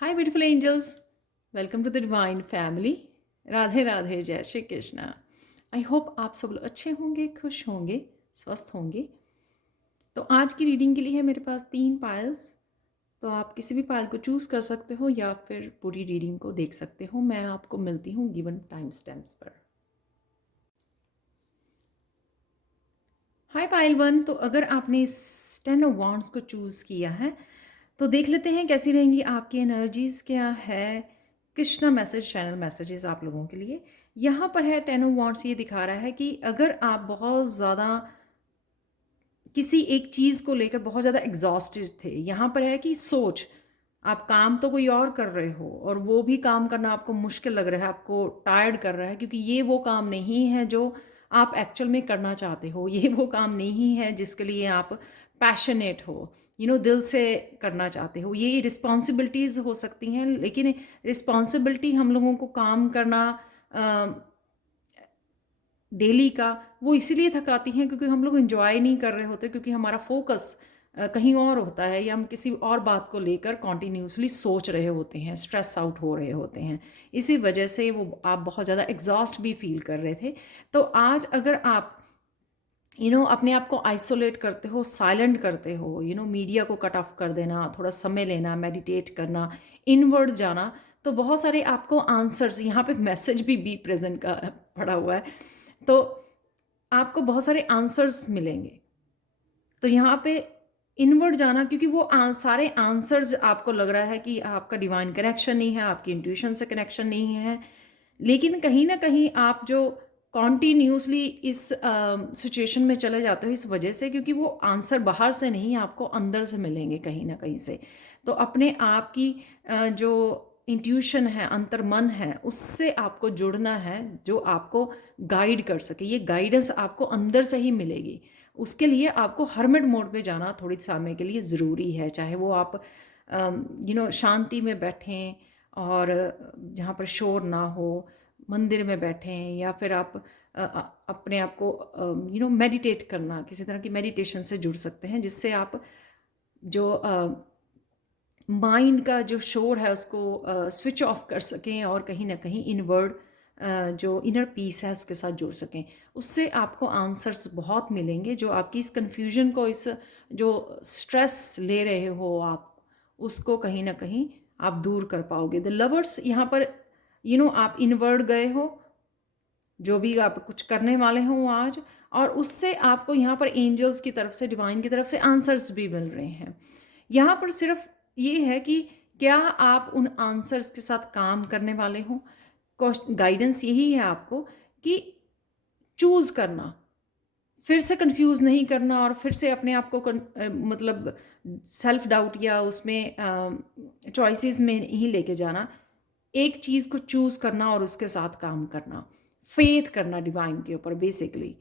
Hi beautiful angels, welcome to the divine family. Radhe Radhe, जय Shri Krishna. I hope आप सब लोग अच्छे होंगे, खुश होंगे, स्वस्थ होंगे। तो आज की रीडिंग के लिए है मेरे पास 3 पायल्स। तो आप किसी भी पायल को चूज़ कर सकते हो या फिर पूरी रीडिंग को देख सकते हो। मैं आपको मिलती हूँ गिवन टाइम स्टैम्प्स पर। हाय पायल 1, तो अगर आपने इस 10 ऑफ वॉन्ड्स को चूज़ किया है तो देख लेते हैं कैसी रहेंगी आपकी एनर्जीज, क्या है कृष्णा मैसेज, चैनल मैसेजेस आप लोगों के लिए। यहाँ पर है 10 ऑफ वॉन्ड्स, ये दिखा रहा है कि अगर आप बहुत ज़्यादा किसी एक चीज़ को लेकर बहुत ज़्यादा एग्जॉस्टेड थे, यहाँ पर है कि सोच, आप काम तो कोई और कर रहे हो और वो भी काम करना आपको मुश्किल लग रहा है, आपको टायर्ड कर रहा है, क्योंकि ये वो काम नहीं है जो आप एक्चुअल में करना चाहते हो। ये वो काम नहीं है जिसके लिए आप पैशनेट हो, दिल से करना चाहते हो। ये रिस्पॉन्सिबिलिटीज़ हो सकती हैं, लेकिन रिस्पॉन्सिबिलिटी हम लोगों को काम करना डेली का, वो इसीलिए थकाती हैं क्योंकि हम लोग इन्जॉय नहीं कर रहे होते, क्योंकि हमारा फोकस कहीं और होता है या हम किसी और बात को लेकर कॉन्टीन्यूसली सोच रहे होते हैं, स्ट्रेस आउट हो रहे होते हैं। इसी वजह से वो आप बहुत ज़्यादा एग्जॉस्ट भी फील कर रहे थे। तो आज अगर आप अपने आप को आइसोलेट करते हो, साइलेंट करते हो, मीडिया को कट ऑफ कर देना, थोड़ा समय लेना, मेडिटेट करना, इनवर्ड जाना, तो बहुत सारे आपको आंसर्स, यहाँ पे मैसेज भी प्रेजेंट का पड़ा हुआ है, तो आपको बहुत सारे आंसर्स मिलेंगे। तो यहाँ पे इनवर्ड जाना, क्योंकि वो सारे आंसर्स आपको लग रहा है कि आपका डिवाइन कनेक्शन नहीं है, आपकी इंट्यूशन से कनेक्शन नहीं है, लेकिन कहीं ना कहीं आप जो कॉन्टीन्यूसली इस सिचुएशन में चले जाते हो इस वजह से, क्योंकि वो आंसर बाहर से नहीं, आपको अंदर से मिलेंगे कहीं ना कहीं से। तो अपने आप की जो इंट्यूशन है, अंतर्मन है, उससे आपको जुड़ना है, जो आपको गाइड कर सके। ये गाइडेंस आपको अंदर से ही मिलेगी। उसके लिए आपको हर्मिट मोड पे जाना थोड़ी समय के लिए ज़रूरी है, चाहे वो आप शांति में बैठें और जहाँ पर शोर ना हो, मंदिर में बैठें, या फिर आप अपने आप को मेडिटेट करना, किसी तरह की मेडिटेशन से जुड़ सकते हैं, जिससे आप जो माइंड का जो शोर है उसको स्विच ऑफ कर सकें और कहीं ना कहीं इनवर्ड जो इनर पीस है उसके साथ जुड़ सकें। उससे आपको आंसर्स बहुत मिलेंगे, जो आपकी इस कन्फ्यूजन को, इस जो स्ट्रेस ले रहे हो आप, उसको कहीं ना कहीं आप दूर कर पाओगे। द लवर्स, यहाँ पर आप इनवर्ड गए हो, जो भी आप कुछ करने वाले हो आज, और उससे आपको यहाँ पर एंजल्स की तरफ से, डिवाइन की तरफ से आंसर्स भी मिल रहे हैं। यहाँ पर सिर्फ ये है कि क्या आप उन आंसर्स के साथ काम करने वाले हो। गाइडेंस यही है आपको कि चूज़ करना, फिर से कंफ्यूज नहीं करना और फिर से अपने आप को मतलब सेल्फ डाउट या उसमें चॉइसेस में नहीं लेके जाना। एक चीज़ को चूज़ करना और उसके साथ काम करना, फेथ करना डिवाइन के ऊपर बेसिकली।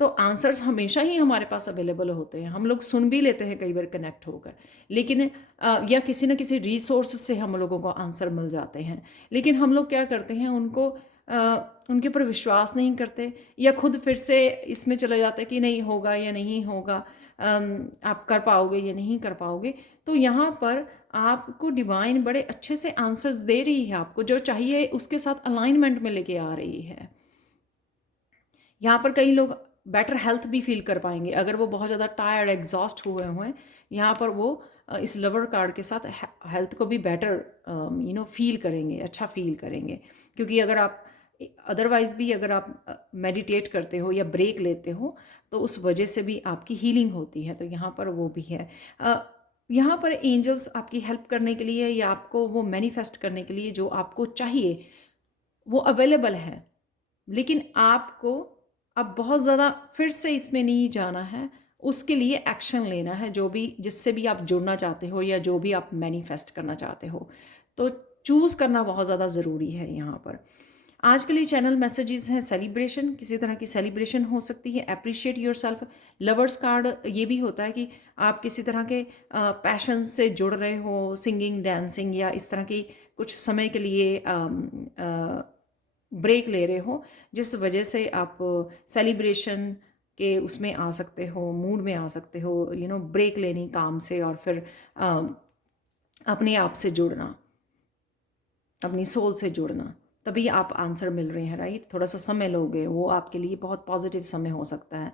तो आंसर्स हमेशा ही हमारे पास अवेलेबल होते हैं, हम लोग सुन भी लेते हैं कई बार कनेक्ट होकर, लेकिन या किसी न किसी रिसोर्स से हम लोगों को आंसर मिल जाते हैं, लेकिन हम लोग क्या करते हैं, उनको उनके ऊपर विश्वास नहीं करते, या खुद फिर से इसमें चले जाते हैं कि नहीं होगा या नहीं होगा, आप कर पाओगे या नहीं कर पाओगे। तो यहाँ पर आपको डिवाइन बड़े अच्छे से आंसर्स दे रही है, आपको जो चाहिए उसके साथ अलाइनमेंट में लेके आ रही है। यहाँ पर कई लोग बेटर हेल्थ भी फील कर पाएंगे अगर वो बहुत ज़्यादा टायर्ड, एग्जॉस्ट हुए हुए हैं। यहाँ पर वो इस लवर कार्ड के साथ हेल्थ को भी बेटर फील करेंगे, अच्छा फील करेंगे, क्योंकि अगर आप अदरवाइज भी अगर आप मेडिटेट करते हो या ब्रेक लेते हो तो उस वजह से भी आपकी हीलिंग होती है। तो यहाँ पर वो भी है। यहाँ पर एंजल्स आपकी हेल्प करने के लिए या आपको वो मैनिफेस्ट करने के लिए जो आपको चाहिए वो अवेलेबल है, लेकिन आपको अब बहुत ज़्यादा फिर से इसमें नहीं जाना है, उसके लिए एक्शन लेना है, जो भी जिससे भी आप जुड़ना चाहते हो या जो भी आप मैनिफेस्ट करना चाहते हो, तो चूज़ करना बहुत ज़्यादा ज़रूरी है। यहाँ पर आज के लिए चैनल मैसेजेस हैं सेलिब्रेशन, किसी तरह की सेलिब्रेशन हो सकती है, appreciate your self. Lovers card ये भी होता है कि आप किसी तरह के पैशन से जुड़ रहे हो, सिंगिंग, डांसिंग या इस तरह की कुछ समय के लिए ब्रेक ले रहे हो, जिस वजह से आप सेलिब्रेशन कि उसमें आ सकते हो, मूड में आ सकते हो, ब्रेक लेनी काम से और फिर अपने आप से जुड़ना, अपनी सोल से जुड़ना, तभी आप आंसर मिल रहे हैं, राइट। थोड़ा सा समय लोगे, वो आपके लिए बहुत पॉजिटिव समय हो सकता है।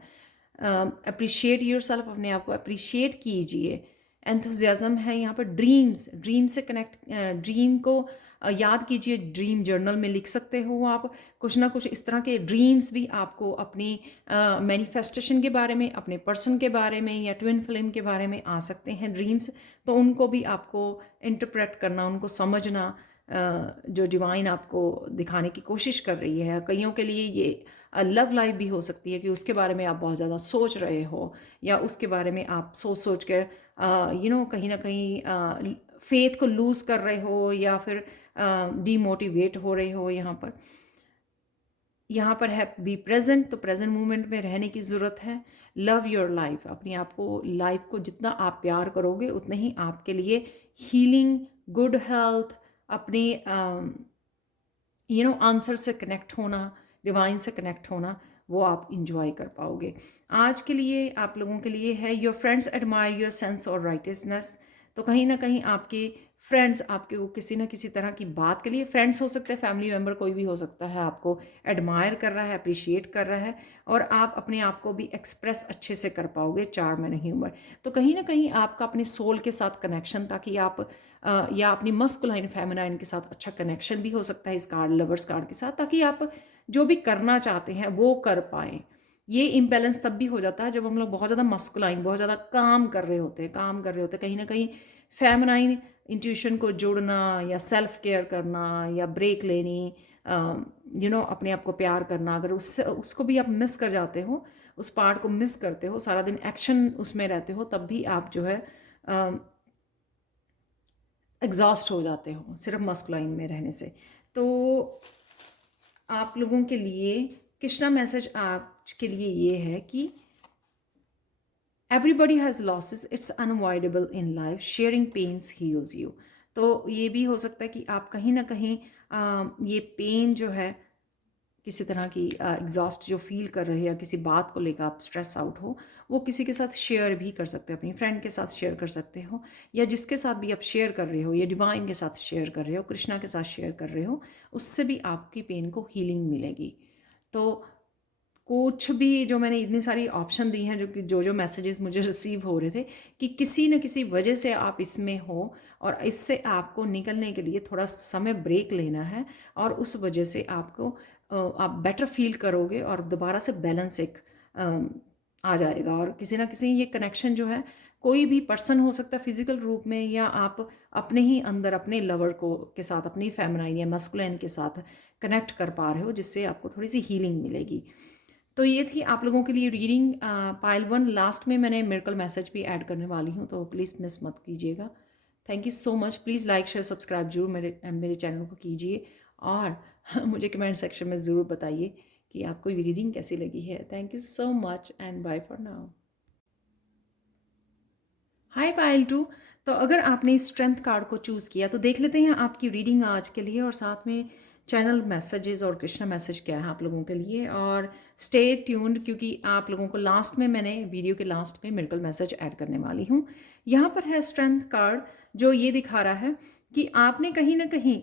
अप्रिशिएट योर सेल्फ, अपने आप को अप्रिशिएट कीजिए। एंथुजियाज़म है यहाँ पर। ड्रीम्स, ड्रीम से कनेक्ट, ड्रीम को याद कीजिए, ड्रीम जर्नल में लिख सकते हो आप। कुछ ना कुछ इस तरह के ड्रीम्स भी आपको अपनी मैनिफेस्टेशन के बारे में, अपने पर्सन के बारे में या ट्विन फ्लेम के बारे में आ सकते हैं ड्रीम्स। तो उनको भी आपको इंटरप्रेट करना, उनको समझना, जो डिवाइन आपको दिखाने की कोशिश कर रही है। कईयों के लिए ये लव लाइफ भी हो सकती है कि उसके बारे में आप बहुत ज़्यादा सोच रहे हो, या उसके बारे में आप सोच सोच कर कहीं ना कहीं फेथ को लूज़ कर रहे हो, या फिर डीमोटिवेट हो रहे हो। यहाँ पर है बी प्रेजेंट, तो प्रेजेंट मोमेंट में रहने की ज़रूरत है। लव योर लाइफ, अपनी आप को, लाइफ को जितना आप प्यार करोगे उतने ही आपके लिए हीलिंग, गुड हेल्थ, अपने आंसर से कनेक्ट होना, डिवाइन से कनेक्ट होना, वो आप इंजॉय कर पाओगे। आज के लिए आप लोगों के लिए है your friends admire your sense और राइटियसनेस। तो कहीं ना कहीं आपके फ्रेंड्स आपके को किसी ना किसी तरह की बात के लिए, फ्रेंड्स हो सकते हैं, फैमिली मेम्बर कोई भी हो सकता है, आपको एडमायर कर रहा है, अप्रिशिएट कर रहा है, और आप अपने आप को भी एक्सप्रेस अच्छे से कर पाओगे, चार्म एंड ह्यूमर। तो कहीं ना कहीं आपका अपने सोल के साथ कनेक्शन, ताकि आप या अपनी मस्कुलाइन फेमिनाइन के साथ अच्छा कनेक्शन भी हो सकता है इस कार्ड, लवर्स कार्ड के साथ, ताकि आप जो भी करना चाहते हैं वो कर पाएँ। ये इम्बैलेंस तब भी हो जाता है जब हम लोग बहुत ज़्यादा मस्कुलाइन, बहुत ज़्यादा काम कर रहे होते हैं, कहीं ना कहीं फेमिनाइन इंट्यूशन को जोड़ना, या सेल्फ केयर करना, या ब्रेक लेनी, अपने आप को प्यार करना, अगर उसको भी आप मिस कर जाते हो, उस पार्ट को मिस करते हो, सारा दिन एक्शन उसमें रहते हो, तब भी आप जो है एग्जॉस्ट हो जाते हो सिर्फ मस्कुलाइन में रहने से। तो आप लोगों के लिए कृष्णा मैसेज आज के लिए ये है कि everybody has losses, it's unavoidable in life, sharing pains heals you. तो ये भी हो सकता है कि आप कहीं ना कहीं ये पेन जो है, किसी तरह की एग्जॉस्ट जो फील कर रहे हो, या किसी बात को लेकर आप स्ट्रेस आउट हो, वो किसी के साथ शेयर भी कर सकते हो, अपनी फ्रेंड के साथ शेयर कर सकते हो, या जिसके साथ भी आप शेयर कर रहे हो, या डिवाइन के साथ शेयर कर रहे हो, कृष्णा के साथ शेयर कर रहे हो, उससे भी आपकी पेन को हीलिंग मिलेगी। तो कुछ भी जो मैंने इतनी सारी ऑप्शन दी हैं, जो मैसेजेस मुझे रिसीव हो रहे थे, कि किसी न किसी वजह से आप इसमें हो, और इससे आपको निकलने के लिए थोड़ा समय ब्रेक लेना है, और उस वजह से आपको आप बेटर फील करोगे, और दोबारा से बैलेंस एक आ जाएगा। और किसी ना किसी ये कनेक्शन जो है, कोई भी पर्सन हो सकता है फिजिकल रूप में, या आप अपने ही अंदर अपने लवर को के साथ, अपनी फेमिनाइन या मस्कुलाइन के साथ कनेक्ट कर पा रहे हो, जिससे आपको थोड़ी सी हीलिंग मिलेगी। तो ये थी आप लोगों के लिए रीडिंग पाइल 1। लास्ट में मैंने मिरेकल मैसेज भी ऐड करने वाली हूँ, तो प्लीज़ मिस मत कीजिएगा। Thank you so much. Please like share subscribe जरूर मेरे चैनल को कीजिए, और मुझे कमेंट सेक्शन में ज़रूर बताइए कि आपको ये रीडिंग कैसी लगी है। Thank you so much and bye for now. Hi pile 2। तो अगर आपने स्ट्रेंथ कार्ड को चूज़ किया, तो देख लेते हैं आपकी रीडिंग आज के लिए, और साथ में चैनल मैसेजेस और कृष्णा मैसेज क्या है आप लोगों के लिए। और स्टे ट्यून्ड, क्योंकि आप लोगों को लास्ट में, मैंने वीडियो के लास्ट में मिरेकल मैसेज ऐड करने वाली हूँ। यहाँ पर है स्ट्रेंथ कार्ड, जो ये दिखा रहा है कि आपने कहीं ना कहीं,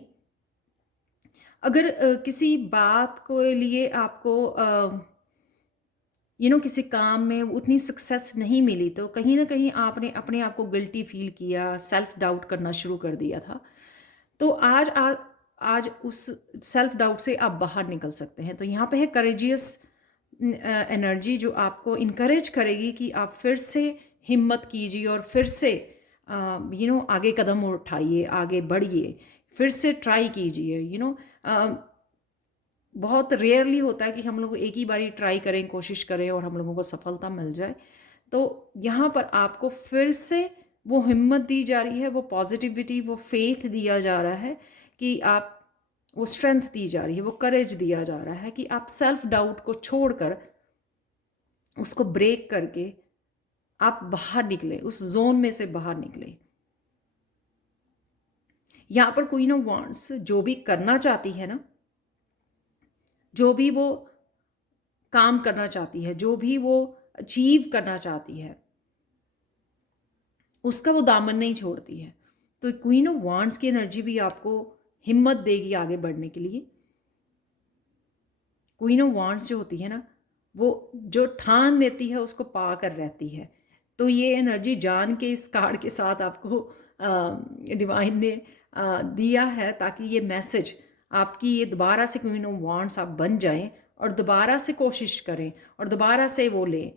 अगर किसी बात को लिए आपको किसी काम में उतनी सक्सेस नहीं मिली, तो कहीं ना कहीं आपने अपने आप को गिल्टी फील किया, सेल्फ डाउट करना शुरू कर दिया था। तो आज उस सेल्फ डाउट से आप बाहर निकल सकते हैं। तो यहाँ पे है करेजियस एनर्जी, जो आपको इनकरेज करेगी कि आप फिर से हिम्मत कीजिए, और फिर से आगे कदम उठाइए, आगे बढ़िए, फिर से ट्राई कीजिए। बहुत रेयरली होता है कि हम लोग एक ही बारी ट्राई करें, कोशिश करें, और हम लोगों को सफलता मिल जाए। तो यहाँ पर आपको फिर से वो हिम्मत दी जा रही है, वो पॉजिटिविटी, वो फेथ दिया जा रहा है कि आप, वो स्ट्रेंथ दी जा रही है, वो करेज दिया जा रहा है कि आप सेल्फ डाउट को छोड़कर, उसको ब्रेक करके आप बाहर निकले, उस जोन में से बाहर निकले। यहाँ पर क्वीन ऑफ वांड्स जो भी करना चाहती है ना, जो भी वो काम करना चाहती है, जो भी वो अचीव करना चाहती है, उसका वो दामन नहीं छोड़ती है। तो क्वीन ऑफ वांड्स की एनर्जी भी आपको हिम्मत देगी आगे बढ़ने के लिए। क्वीन ऑफ वांड्स जो होती है ना, वो जो ठान लेती है उसको पा कर रहती है। तो ये एनर्जी जान के इस कार्ड के साथ आपको डिवाइन ने दिया है, ताकि ये मैसेज आपकी, ये दोबारा से क्वीन ऑफ वांड्स आप बन जाएं और दोबारा से कोशिश करें और दोबारा से वो लें,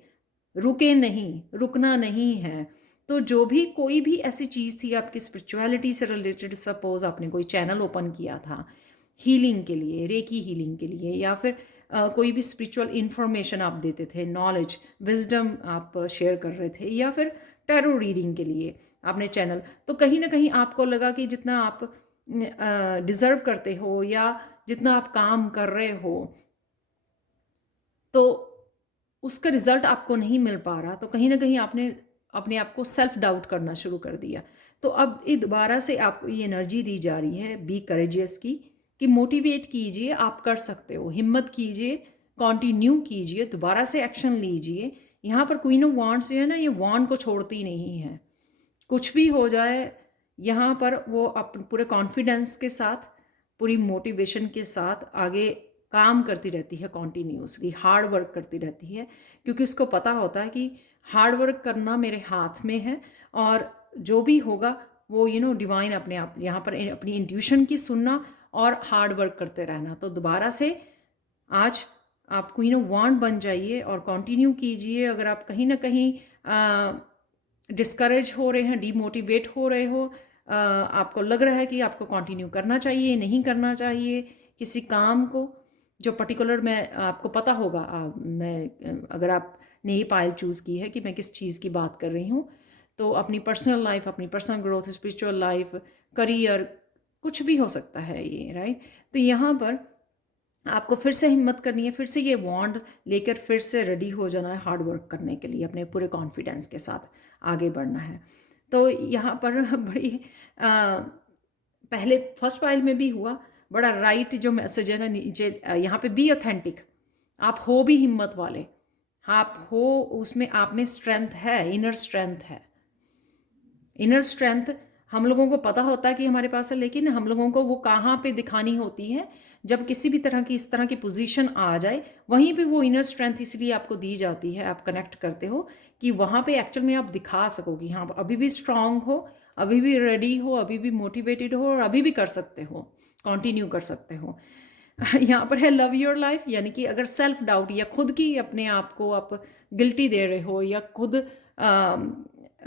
रुके नहीं, रुकना नहीं है। तो जो भी कोई भी ऐसी चीज़ थी आपकी स्पिरिचुअलिटी से रिलेटेड, सपोज आपने कोई चैनल ओपन किया था हीलिंग के लिए, रेकी हीलिंग के लिए, या फिर कोई भी स्पिरिचुअल इंफॉर्मेशन आप देते थे, नॉलेज विजडम आप शेयर कर रहे थे, या फिर टैरो रीडिंग के लिए आपने चैनल, तो कहीं ना कहीं आपको लगा कि जितना आप डिज़र्व करते हो या जितना आप काम कर रहे हो, तो उसका रिजल्ट आपको नहीं मिल पा रहा, तो कहीं ना कहीं आपने अपने आप को सेल्फ डाउट करना शुरू कर दिया। तो अब ये दोबारा से आपको ये एनर्जी दी जा रही है बी करेजियस की, कि मोटिवेट कीजिए, आप कर सकते हो, हिम्मत कीजिए, कंटिन्यू कीजिए, दोबारा से एक्शन लीजिए। यहाँ पर क्वीन ऑफ वांड्स जो है ना, ये वांड को छोड़ती नहीं है, कुछ भी हो जाए यहाँ पर वो अपने पूरे कॉन्फिडेंस के साथ, पूरी मोटिवेशन के साथ आगे काम करती रहती है, कॉन्टीन्यूसली हार्ड वर्क करती रहती है, क्योंकि उसको पता होता है कि हार्ड वर्क करना मेरे हाथ में है, और जो भी होगा वो डिवाइन अपने आप यहाँ पर अपनी इंट्यूशन की सुनना और हार्ड वर्क करते रहना। तो दोबारा से आज आप क्वीन ऑफ वांड बन जाइए और कंटिन्यू कीजिए। अगर आप कहीं ना कहीं डिस्करेज हो रहे हैं, डीमोटिवेट हो रहे हो, आपको लग रहा है कि आपको कंटिन्यू करना चाहिए, नहीं करना चाहिए किसी काम को जो पर्टिकुलर, मैं आपको पता होगा, मैं अगर आपने ये पाइल चूज़ की है कि मैं किस चीज़ की बात कर रही हूँ, तो अपनी पर्सनल लाइफ, अपनी personal growth, spiritual life, career, कुछ भी हो सकता है ये, राइट। तो यहाँ पर आपको फिर से हिम्मत करनी है, फिर से ये वॉन्ड लेकर फिर से रेडी हो जाना है हार्ड वर्क करने के लिए, अपने पूरे कॉन्फिडेंस के साथ आगे बढ़ना है। तो यहाँ पर बड़ी पहले फर्स्ट पाइल में भी हुआ, बड़ा राइट जो मैसेज है ना नीचे, यहाँ पे बी ऑथेंटिक, आप हो भी हिम्मत वाले, आप हो, उसमें आप में स्ट्रेंथ है, इनर स्ट्रेंथ है। इनर स्ट्रेंथ हम लोगों को पता होता है कि हमारे पास है, लेकिन हम लोगों को वो कहाँ पे दिखानी होती है, जब किसी भी तरह की इस तरह की पोजीशन आ जाए, वहीं पे वो इनर स्ट्रेंथ इसलिए आपको दी जाती है, आप कनेक्ट करते हो कि वहाँ पे एक्चुअल में आप दिखा सको कि हाँ अभी भी स्ट्रांग हो, अभी भी रेडी हो, अभी भी मोटिवेटेड हो, और अभी भी कर सकते हो, कंटिन्यू कर सकते हो। यहाँ पर है लव योर लाइफ, यानी कि अगर सेल्फ डाउट या खुद की अपने आप को आप गिल्टी दे रहे हो, या खुद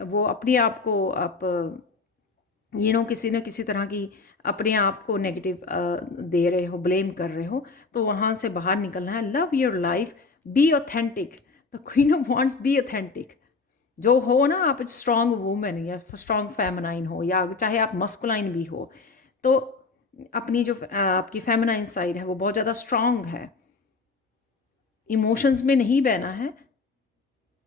वो अपने आप को आप किसी न किसी तरह की अपने आप को नेगेटिव दे रहे हो, ब्लेम कर रहे हो, तो वहाँ से बाहर निकलना है। Love your life, be authentic. The queen of wands, be authentic. जो हो ना, आप स्ट्रॉन्ग वूमेन या स्ट्रॉन्ग फेमिनाइन हो, या चाहे आप मस्कुलाइन भी हो, तो अपनी जो आपकी फेमिनाइन साइड है वो बहुत ज़्यादा स्ट्रॉन्ग है, इमोशंस में नहीं बहना है,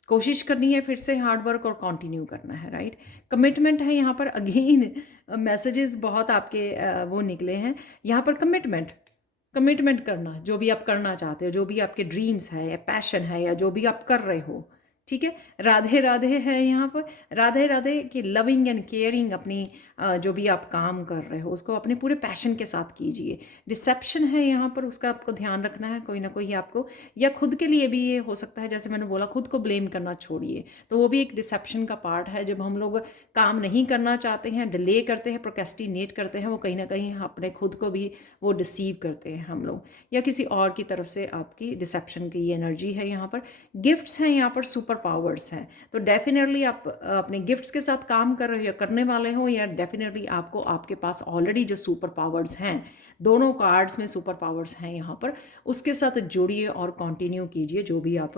कोशिश करनी है, फिर से हार्ड वर्क और कंटिन्यू करना है, राइट। कमिटमेंट है यहाँ पर, अगेन मैसेजेस बहुत आपके वो निकले हैं यहाँ पर। कमिटमेंट करना, जो भी आप करना चाहते हो, जो भी आपके ड्रीम्स है या पैशन है या जो भी आप कर रहे हो, ठीक है। राधे राधे है यहाँ पर, राधे राधे कि लविंग एंड केयरिंग, अपनी जो भी आप काम कर रहे हो उसको अपने पूरे पैशन के साथ कीजिए। डिसेप्शन है यहाँ पर, उसका आपको ध्यान रखना है, कोई ना कोई आपको, या खुद के लिए भी ये हो सकता है, जैसे मैंने बोला खुद को ब्लेम करना छोड़िए, तो वो भी एक डिसेप्शन का पार्ट है। जब हम लोग काम नहीं करना चाहते हैं, डिले करते हैं, प्रोक्रेस्टिनेट करते हैं, वो कहीं ना कहीं अपने खुद को भी वो डिसीव करते हैं हम लोग, या किसी और की तरफ से आपकी डिसेप्शन की एनर्जी है यहाँ पर। गिफ्ट्स हैं यहाँ पर, सुपर पावर्स हैं, तो डेफिनेटली आप अपने गिफ्ट्स के साथ काम कर रहे हो या करने वाले हो, या डेफिनेटली आपको आपके पास ऑलरेडी जो सुपर पावर्स हैं, दोनों कार्ड्स में सुपर पावर्स हैं यहाँ पर, उसके साथ जुड़िए और कंटिन्यू कीजिए जो भी आप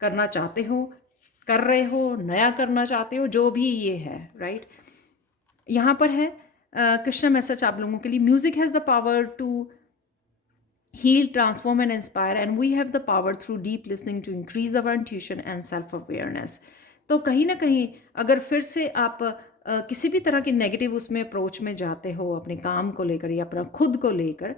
करना चाहते हो, कर रहे हो, नया करना चाहते हो, जो भी ये है, राइट। यहाँ पर है कृष्णा मैसेज आप लोगों के लिए, music has the power to heal, transform and inspire, and we have the power through deep listening to increase our intuition and self awareness। तो कहीं ना कहीं अगर फिर से आप किसी भी तरह की नेगेटिव उसमें अप्रोच में जाते हो अपने काम को लेकर या अपना खुद को लेकर,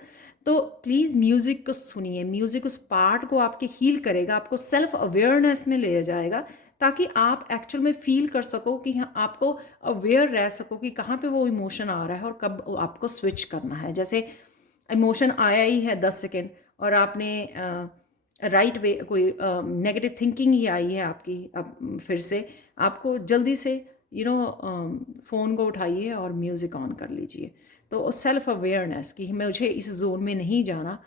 तो प्लीज़ म्यूज़िक को सुनिए। म्यूज़िक उस पार्ट को आपके हील करेगा, आपको सेल्फ अवेयरनेस में ले जाएगा, ताकि आप एक्चुअल में फ़ील कर सको कि हाँ, आपको अवेयर रह सको कि कहाँ पे वो इमोशन आ रहा है और कब आपको स्विच करना है। जैसे इमोशन आया ही है 10 सेकेंड और आपने राइट वे कोई नेगेटिव थिंकिंग ही आई है आपकी, अब फिर से आपको जल्दी से फ़ोन को उठाइए और म्यूज़िक ऑन कर लीजिए। तो सेल्फ अवेयरनेस कि मुझे इस जोन में नहीं जाना,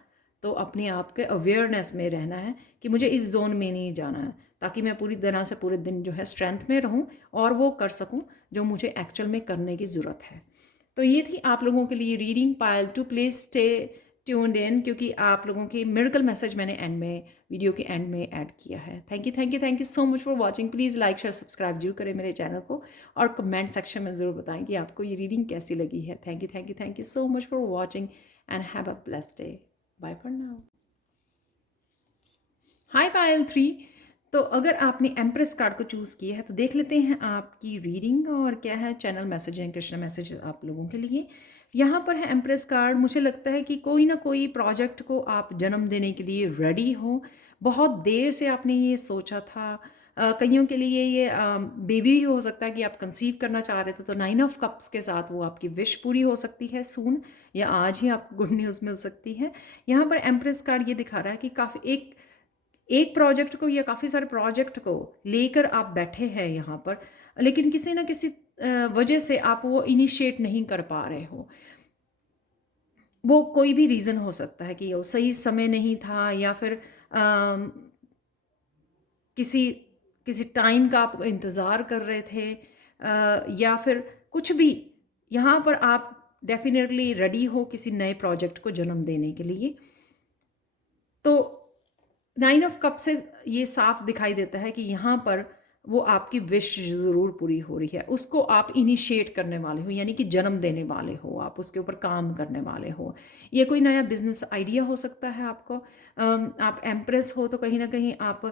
तो अपने आप के अवेयरनेस में रहना है कि मुझे इस जोन में नहीं जाना है, ताकि मैं पूरी तरह से पूरे दिन जो है स्ट्रेंथ में रहूं और वो कर सकूं जो मुझे एक्चुअल में करने की ज़रूरत है। तो ये थी आप लोगों के लिए reading. Pile two please stay tuned in, क्योंकि आप लोगों की मिरेकल मैसेज मैंने एंड में, वीडियो के एंड में ऐड किया है। Thank you thank you thank you so much for watching. Please like share subscribe जरूर करें मेरे चैनल को और कमेंट सेक्शन में ज़रूर बताएं कि आपको ये रीडिंग कैसी लगी है। Thank you thank you thank you so much for watching and have a blessed day. Bye for now. Hi Payal 3। तो अगर आपने एम्प्रेस कार्ड को चूज़ किया है तो देख लेते हैं आपकी रीडिंग और क्या है चैनल मैसेज है, कृष्णा मैसेज आप लोगों के लिए। यहाँ पर है एम्प्रेस कार्ड। मुझे लगता है कि कोई ना कोई प्रोजेक्ट को आप जन्म देने के लिए रेडी हो। बहुत देर से आपने ये सोचा था। कईयों के लिए ये बेबी हो सकता है कि आप कंसीव करना चाह रहे थे, तो 9 ऑफ कप्स के साथ वो आपकी विश पूरी हो सकती है सून, या आज ही आपको गुड न्यूज़ मिल सकती है। यहाँ पर एम्प्रेस कार्ड ये दिखा रहा है कि काफ़ी एक प्रोजेक्ट को या काफ़ी सारे प्रोजेक्ट को लेकर आप बैठे हैं यहाँ पर, लेकिन किसी ना किसी वजह से आप वो इनिशिएट नहीं कर पा रहे हो। वो कोई भी रीज़न हो सकता है कि वो सही समय नहीं था, या फिर किसी किसी टाइम का आप इंतज़ार कर रहे थे, या फिर कुछ भी। यहाँ पर आप डेफिनेटली रेडी हो किसी नए प्रोजेक्ट को जन्म देने के लिए। तो 9 ऑफ कप से ये साफ दिखाई देता है कि यहाँ पर वो आपकी विश ज़रूर पूरी हो रही है। उसको आप इनिशिएट करने वाले हो, यानी कि जन्म देने वाले हो, आप उसके ऊपर काम करने वाले हो। ये कोई नया बिजनेस आइडिया हो सकता है आपको। आप एम्प्रेस हो तो कहीं ना कहीं आप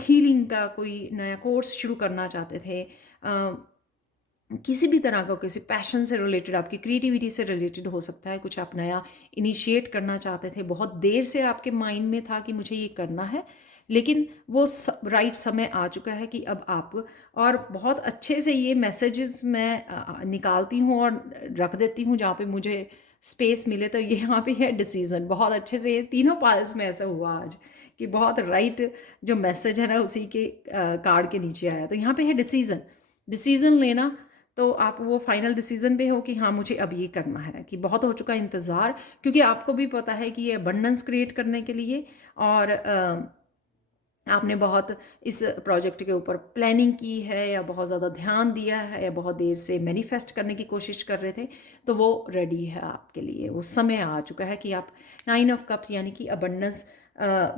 हीलिंग का कोई नया कोर्स शुरू करना चाहते थे। किसी भी तरह का, किसी पैशन से रिलेटेड, आपकी क्रिएटिविटी से रिलेटेड हो सकता है, कुछ आप नया इनिशिएट करना चाहते थे। बहुत देर से आपके माइंड में था कि मुझे ये करना है, लेकिन वो राइट समय आ चुका है कि अब आप, और बहुत अच्छे से ये मैसेजेस मैं निकालती हूँ और रख देती हूँ जहाँ पे मुझे स्पेस मिले। तो ये यहाँ पे है डिसीज़न। बहुत अच्छे से ये तीनों पाल्स में ऐसा हुआ आज कि बहुत राइट जो मैसेज है ना उसी के कार्ड के नीचे आया। तो यहाँ पे है डिसीज़न। डिसीज़न लेना, तो आप वो फाइनल डिसीजन पे हो कि हाँ मुझे अब ये करना है, कि बहुत हो चुका इंतज़ार, क्योंकि आपको भी पता है कि ये अबंडेंस क्रिएट करने के लिए, और आपने बहुत इस प्रोजेक्ट के ऊपर प्लानिंग की है, या बहुत ज़्यादा ध्यान दिया है, या बहुत देर से मैनिफेस्ट करने की कोशिश कर रहे थे, तो वो रेडी है आपके लिए। वो समय आ चुका है कि आप 9 ऑफ कप्स यानी कि अबंडेंस,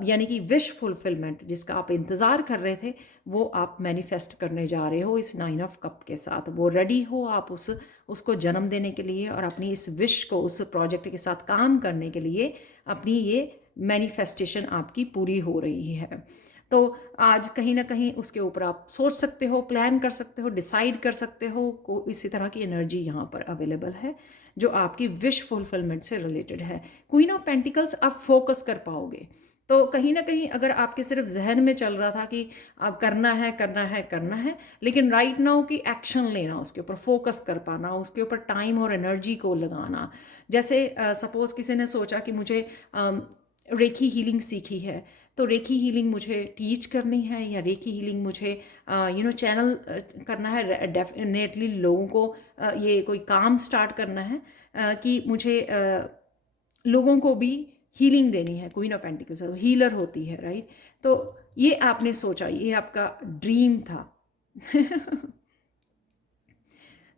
यानी कि विश फुलफिलमेंट जिसका आप इंतज़ार कर रहे थे, वो आप मैनिफेस्ट करने जा रहे हो इस 9 ऑफ कप के साथ। वो रेडी हो आप उसको जन्म देने के लिए, और अपनी इस विश को, उस प्रोजेक्ट के साथ काम करने के लिए अपनी ये मैनिफेस्टेशन आपकी पूरी हो रही है। तो आज कहीं ना कहीं उसके ऊपर आप सोच सकते हो, प्लान कर सकते हो, डिसाइड कर सकते हो। को इसी तरह की एनर्जी यहाँ पर अवेलेबल है जो आपकी विश फुलफिलमेंट से रिलेटेड है। क्वीन ऑफ पेंटिकल्स आप फोकस कर पाओगे। तो कहीं ना कहीं अगर आपके सिर्फ जहन में चल रहा था कि आप करना है करना है करना है, लेकिन राइट नाउ की एक्शन लेना, उसके ऊपर फोकस कर पाना, उसके ऊपर टाइम और एनर्जी को लगाना। जैसे सपोज किसी ने सोचा कि मुझे रेखी हीलिंग सीखी है, तो रेखी हीलिंग मुझे टीच करनी है, या रेखी हीलिंग मुझे चैनल करना है। डेफिनेटली लोगों को ये कोई काम स्टार्ट करना है कि मुझे लोगों को भी हीलिंग देनी है। क्वीन ऑफ पेंटिकल्स हीलर होती है, राइट। तो ये आपने सोचा, ये आपका ड्रीम था।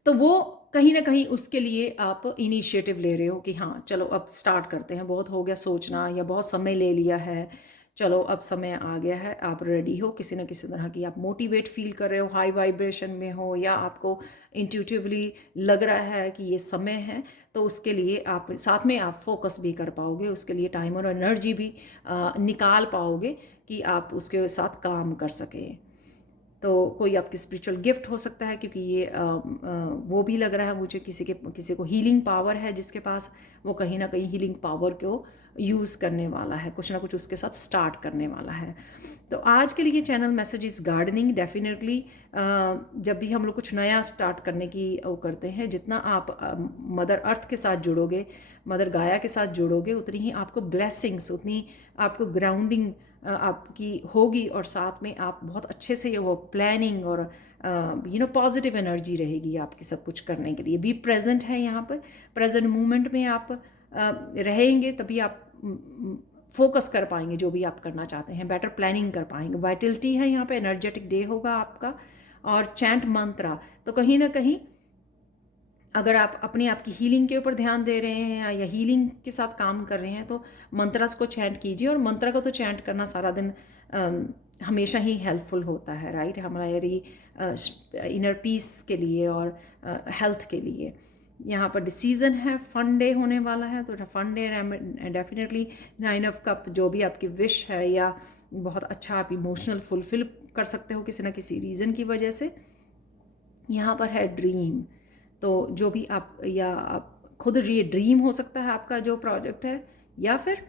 तो वो कहीं ना कहीं उसके लिए आप इनिशिएटिव ले रहे हो कि हाँ चलो अब स्टार्ट करते हैं, बहुत हो गया सोचना, या बहुत समय ले लिया है, चलो अब समय आ गया है, आप रेडी हो किसी ना किसी तरह की, आप मोटिवेट फील कर रहे हो, हाई वाइब्रेशन में हो, या आपको इंट्यूटिवली लग रहा है कि ये समय है। तो उसके लिए आप साथ में आप फोकस भी कर पाओगे, उसके लिए टाइम और एनर्जी भी निकाल पाओगे कि आप उसके साथ काम कर सकें। तो कोई आपकी स्पिरिचुअल गिफ्ट हो सकता है, क्योंकि ये वो भी लग रहा है मुझे किसी को हीलिंग पावर है जिसके पास, वो कहीं ना कहीं हीलिंग पावर को यूज़ करने वाला है, कुछ ना कुछ उसके साथ स्टार्ट करने वाला है। तो आज के लिए channel message is gardening. Definitely जब भी हम लोग कुछ नया स्टार्ट करने की वो करते हैं, जितना आप मदर अर्थ के साथ जुड़ोगे, मदर गाया के साथ जुड़ोगे, उतनी ही आपको ब्लेसिंग्स, उतनी आपको ग्राउंडिंग आपकी होगी, और साथ में आप बहुत अच्छे से वो प्लानिंग और पॉजिटिव एनर्जी रहेगी आपकी सब कुछ करने के लिए। बी प्रेजेंट है यहाँ पर, प्रेजेंट मोमेंट में आप रहेंगे, तभी आप फोकस कर पाएंगे जो भी आप करना चाहते हैं, बेटर प्लानिंग कर पाएंगे। वाइटलिटी है यहाँ पे, एनर्जेटिक डे होगा आपका। और चैंट मंत्रा, तो कहीं ना कहीं अगर आप अपने आप की हीलिंग के ऊपर ध्यान दे रहे हैं या हीलिंग के साथ काम कर रहे हैं, तो मंत्रास को चैंट कीजिए। और मंत्र को तो चैंट करना सारा दिन हमेशा ही हेल्पफुल होता है, राइट, हमारी इनर पीस के लिए और हेल्थ के लिए। यहाँ पर डिसीजन है, फन डे होने वाला है, तो fun day definitely 9 of cups, जो भी आपकी विश है या बहुत अच्छा आप इमोशनल फुलफिल कर सकते हो किसी ना किसी रीज़न की वजह से। यहाँ पर है ड्रीम, तो जो भी आप खुद ड्रीम हो सकता है आपका जो प्रोजेक्ट है, या फिर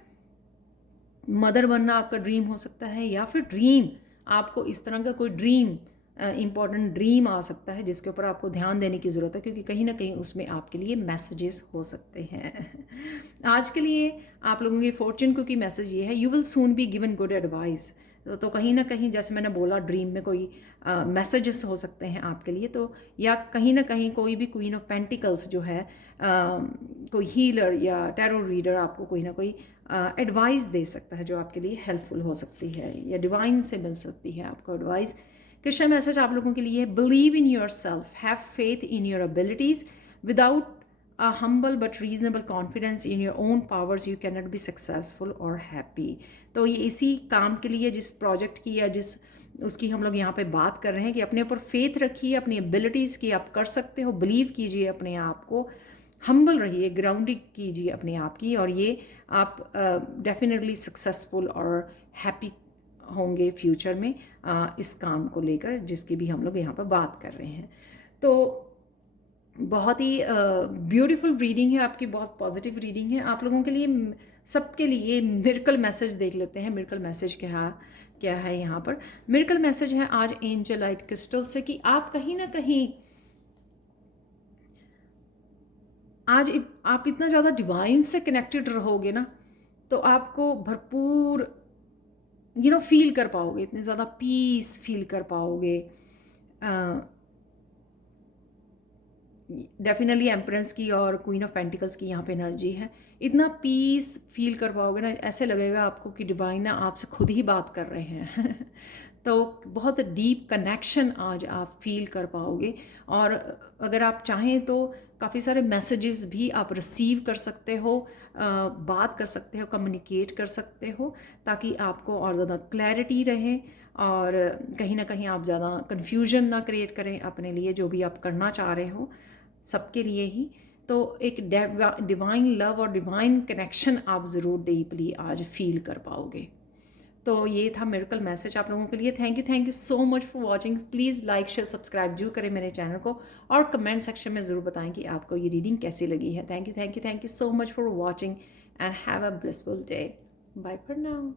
मदर बनना आपका ड्रीम हो सकता है, या फिर ड्रीम आपको इस तरह का कोई ड्रीम, इम्पॉर्टेंट ड्रीम आ सकता है जिसके ऊपर आपको ध्यान देने की ज़रूरत है, क्योंकि कहीं ना कहीं उसमें आपके लिए मैसेजेस हो सकते हैं। आज के लिए आप लोगों की फॉर्चून कुकी मैसेज ये है, you will soon be given good advice. तो कहीं ना कहीं जैसे मैंने बोला, ड्रीम में कोई मैसेजेस हो सकते हैं आपके लिए, तो या कहीं ना कहीं कोई भी क्वीन ऑफ पेंटिकल्स जो है, कोई हीलर या टैरो रीडर आपको कोई ना कोई एडवाइस दे सकता है जो आपके लिए हेल्पफुल हो सकती है, या डिवाइन से मिल सकती है आपको एडवाइस। कृष्ण मैसेज आप लोगों के लिए, believe in your self, have faith in your abilities, without a humble but reasonable confidence in your own powers you cannot be successful or happy। तो ये इसी काम के लिए, जिस प्रोजेक्ट की या जिस उसकी हम लोग यहाँ पे बात कर रहे हैं, कि अपने ऊपर फेथ रखिए, अपनी एबिलिटीज़ की, आप कर सकते हो, बिलीव कीजिए अपने आप को, हम्बल रहिए, ग्राउंडिंग कीजिए अपने आप की, और ये आप डेफिनेटली सक्सेसफुल और हैप्पी होंगे फ्यूचर में इस काम को लेकर जिसकी भी हम लोग यहाँ पर बात कर रहे हैं। तो बहुत ही ब्यूटीफुल रीडिंग है आपकी, बहुत पॉजिटिव रीडिंग है आप लोगों के लिए, सबके लिए। मिरेकल मैसेज देख लेते हैं, मिरेकल मैसेज क्या है यहाँ पर। मिरेकल मैसेज है आज एंजेलाइट क्रिस्टल से, कि आप कहीं ना कहीं आज आप इतना ज़्यादा डिवाइन से कनेक्टेड रहोगे ना, तो आपको भरपूर फील कर पाओगे, इतने ज़्यादा पीस फील कर पाओगे। डेफिनेटली एम्प्रेस की और क्वीन ऑफ पेंटिकल्स की यहाँ पे एनर्जी है, इतना पीस फील कर पाओगे ना, ऐसे लगेगा आपको कि डिवाइन ना आपसे खुद ही बात कर रहे हैं। तो बहुत डीप कनेक्शन आज आप फील कर पाओगे। और अगर आप चाहें तो काफ़ी सारे मैसेजेस भी आप रिसीव कर सकते हो, बात कर सकते हो, कम्युनिकेट कर सकते हो, ताकि आपको और ज़्यादा क्लैरिटी रहे, और कहीं ना कहीं आप ज़्यादा कन्फ्यूजन ना क्रिएट करें अपने लिए, जो भी आप करना चाह रहे हो सबके लिए ही। तो एक डिवाइन लव और डिवाइन कनेक्शन आप ज़रूर डीपली आज फील कर पाओगे। तो ये था मिरेकल मैसेज आप लोगों के लिए। Thank you so much for watching. Please like share subscribe जरूर करें मेरे चैनल को, और कमेंट सेक्शन में ज़रूर बताएं कि आपको ये रीडिंग कैसी लगी है। Thank you so much for watching and have a blissful day. Bye for now.